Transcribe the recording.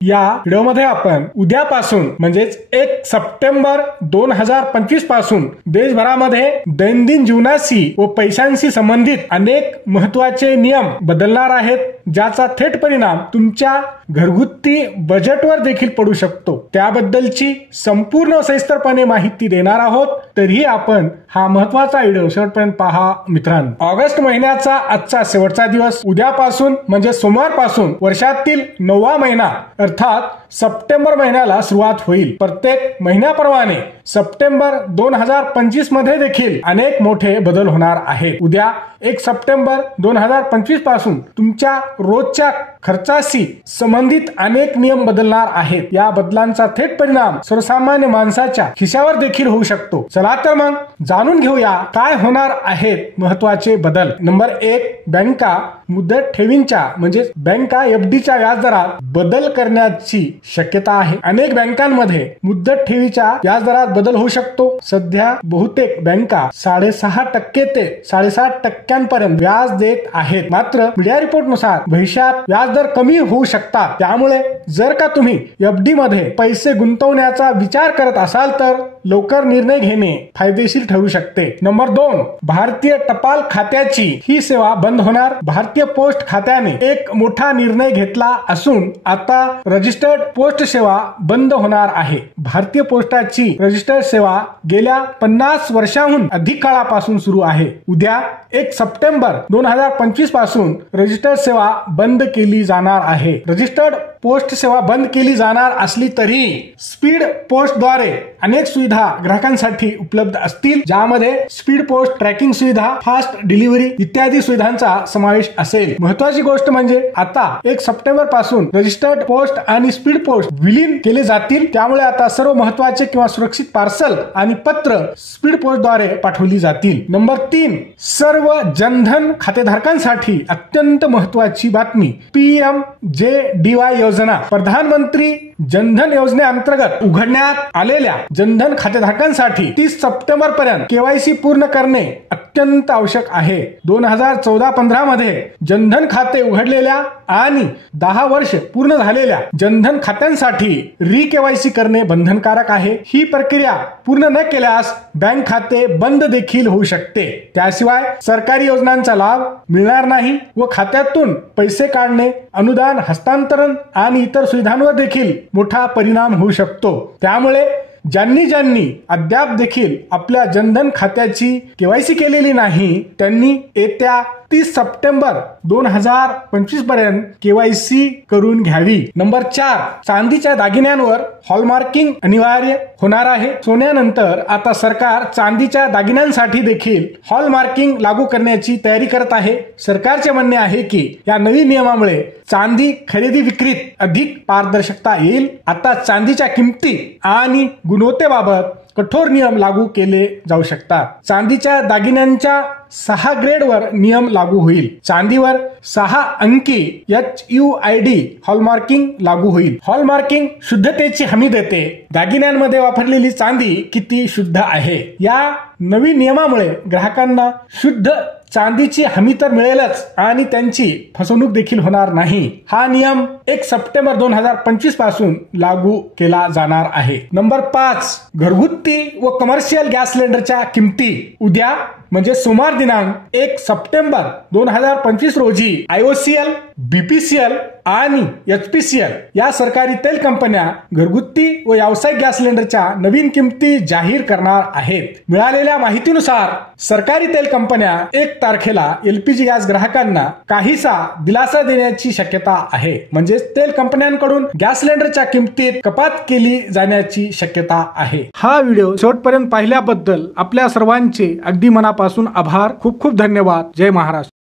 या व्हिडिओमध्ये आपण उद्यापासून म्हणजेच 1 सप्टेंबर 2025 पासून देशभरामध्ये दैनंदिन जीवनाशी व पैशांशी संबंधित अनेक महत्त्वाचे नियम बदलणार आहेत, ज्याचा थेट परिणाम तुमच्या घरगुती बजेटवर देखील पडू शकतो। त्याबद्दलची संपूर्ण सविस्तरपणे माहिती देणार आहोत, तरीही आपण हा महत्त्वाचा व्हिडिओ शेवटपर्यंत पहा मित्रांनो। ऑगस्ट महिन्याचा आजचा शेवटचा दिवस उद्यापासून म्हणजे सोमवारपासून वर्षातील 9वा महिना अर्थात सप्टेंबर महिन्याला सुरुवात होईल। प्रत्येक महिन्याप्रमाणे सप्टेंबर 2025 मध्ये देखील अनेक मोठे बदल होणार आहेत। उद्या 1 सप्टेंबर 2025 पासून तुमच्या रोजच्या खर्चाशी संबंधित अनेक नियम बदलणार आहेत। या बदलांचा थेट परिणाम सर्वसामान्य माणसाच्या खिशावर देखील होऊ शकतो। चला तर मग जाणून घेऊया काय होणार आहेत महत्त्वाचे बदल। नंबर 1, बँका मुदत ठेवींच्या म्हणजे बँका एफडीच्या व्याजदरात बदल करण्याची शक्यता आहे। अनेक बँकांमध्ये मुदत ठेवीच्या व्याजदरात बदल होऊ शकतो। सध्या बहुतेक बँका 6.5% ते 7.5% व्याज देत आहेत, मात्र मीडिया रिपोर्टनुसार भविष्यात व्याजदर कमी होऊ शकतात। त्यामुळे जर का तुम्ही एफडी मध्ये पैसे गुंतवण्याचा विचार करत असाल तर लवकर निर्णय घेणे फायदेशीर ठरू शकते। नंबर 2, भारतीय टपाल खात्याची ही सेवा बंद होणार। भारतीय पोस्ट खात्याने एक मोठा निर्णय घेतला असून आता रजिस्टर्ड पोस्ट सेवा बंद होणार आहे। भारतीय पोस्टाची रजिस्टर्ड सेवा गेल्या 50 वर्षांहून अधिक काळापासून सुरू आहे। उद्या 1 सप्टेंबर 2025 पासून रजिस्टर्ड सेवा बंद केली जाणार आहे। रजिस्टर्ड पोस्ट सेवा बंद केली जाणार असली तरी स्पीड पोस्ट द्वारे अनेक सुविधा ग्राहकांसाठी उपलब्ध असतील, ज्यामध्ये स्पीड पोस्ट ट्रॅकिंग सुविधा, फास्ट डिलिव्हरी इत्यादी सुविधांचा समावेश असेल। महत्त्वाची गोष्ट म्हणजे आता 1 सप्टेंबर पासून रजिस्टर्ड पोस्ट आणि स्पीड पोस्ट विलीन केले जातील। त्यामुळे आता सर्व महत्त्वाचे किंवा सुरक्षित पार्सल आणि पत्र स्पीड पोस्ट द्वारे पाठवली जातील। नंबर 3, सर्व जनधन खातेधारकांसाठी अत्यंत महत्त्वाची बातमी। PMJDY योजना प्रधानमंत्री जनधन योजनेअंतर्गत उघडण्यात आलेल्या जनधन खातेधारकांसाठी 30 सप्टेंबर पर्यंत केवायसी पूर्ण करणे अत्यंत आवश्यक आहे। 2014-15 मध्ये जनधन खाते उघडलेल्या आणि 10 वर्ष पूर्ण झालेल्या जनधन खात्यांसाठी केवायसी करणे बंधनकारक आहे। ही प्रक्रिया पूर्ण न केल्यास बँक खाते बंद देखील होऊ शकते। त्याशिवाय सरकारी योजनांचा लाभ मिळणार नाही व खात्यातून पैसे काढणे, अनुदान हस्तांतरण आणि इतर सुविधांवर देखील मोठा परिणाम होऊ शकतो। त्यामुळे ज्यांनी अद्याप देखील आपल्या जनधन खात्याची केवायसी केलेली नाही त्यांनी येत्या 30 सप्टेंबर 2025 पर्यंत केवायसी करून घ्यावी। नंबर 4, चांदीच्या दागिन्यांवर हॉलमार्किंग अनिवार्य होणार आहे। सोन्यानंतर आता सरकार चांदीच्या दागिन्यांसाठी देखील हॉलमार्किंग लागू करण्याची तयारी करत आहे। सरकारचे म्हणणे आहे की या नवीन नियमामुळे चांदी खरेदी विक्रीत अधिक पारदर्शकता येईल। आता चांदीच्या किमती आणि गुणवत्तेबाबत कठोर नियम लागू केले जाऊ शकतात। चांदीच्या दागिन्यांच्या 6 ग्रेडवर नियम लागू होईल। चांदीवर 6 अंकी HUID हॉलमार्किंग लागू होईल। हॉलमार्किंग शुद्धतेची हमी देते। दागिन्यांमध्ये वापरलेली चांदी किती शुद्ध आहे। या नवीन नियमामुळे ग्राहकांना शुद्ध चांदीची हमी तर मिळेलच आणि त्यांची फसवणूक देखील होणार नाही। हा नियम 1 सप्टेंबर 2025 पासून लागू केला जाणार आहे। नंबर 5, घरगुती व कमर्शियल गॅस सिलेंडरच्या किमती उद्या म्हणजे सोमवार दिनांक 1 सप्टेंबर 2025 रोजी IOCL, BPCL आणि HPCL या सरकारी तेल कंपन्या घरगुती व व्यावसायिक गॅस सिलेंडरच्या नवीन किमती जाहीर करणार आहेत। मिळालेल्या माहितीनुसार सरकारी तेल कंपन्या 1 तारखेला LPG गॅस ग्राहकांना काहीसा दिलासा देण्याची शक्यता आहे। म्हणजे तेल कंपन्यांकडून गॅस सिलेंडरच्या किमतीत कपात केली जाण्याची शक्यता आहे। हा व्हिडिओ शेवटपर्यंत पाहिल्याबद्दल आपल्या सर्वांचे अगदी मनापासून आभार। खूप खूप धन्यवाद। जय महाराष्ट्र।